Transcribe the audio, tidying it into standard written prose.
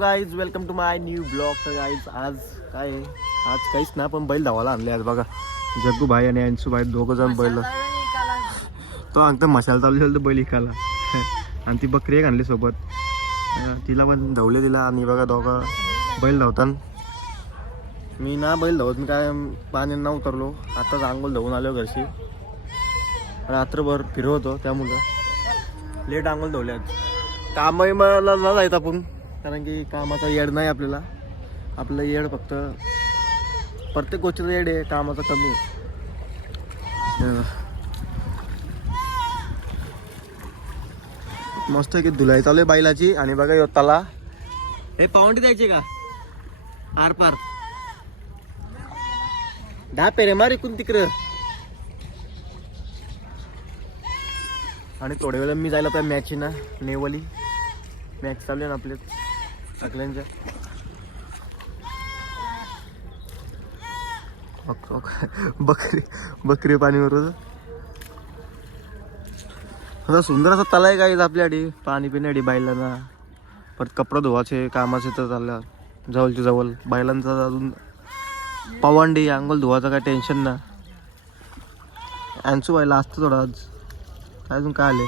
Guys welcome to my new blog. तर guys आज काय आहे? आज काहीच ना, पण बैल धावायला आणले आज बघा. जग्गू भाई आणि अंशू भाई दोघं जण बैल. तो अंगता मशाला चालू झाला बैल इकाला. आणि ती बकरी एक आणली सोबत, तिला पण धावले तिला. आणि बघा दोघं बैल धावताना. मी ना बैल धावत मी काय पाणी ना उतरलो. आताच आंघोळ धावून आलो घरशी. रात्रभर फिरवतो त्यामुळं लेट आंघोळ धावले आज. कामही मला न जायचं आपण, कारण की कामाचा येड नाही आपल्याला. आपलं येड फक्त प्रत्येक गोष्टीचं येड आहे, कामाचं कमी आहे. मस्त की धुलाई चालू आहे बैलाची. आणि बघा योताला हे पावंडी द्यायची का आर पार दहा पेरे मार इकून तिकडं. आणि थोड्या वेळा मी जायला पाहिजे मॅच ना, नेवली मॅच चालू आहे ना आपल्या सगळ्यांच्या. बकरी बकरी पाणीवर आता सुंदर असं तलाय आहे काय आपल्यासाठी पाणी पिण्यासाठी बैलांना. परत कपडा धुवायचे कामाचे तर चालल्या जवळच्या जवळ. बैलांचा अजून पवंडी अंघोळ धुवायचं काय टेन्शन ना. अंशू व्हायला असतं थोडं आज. काय अजून काय आले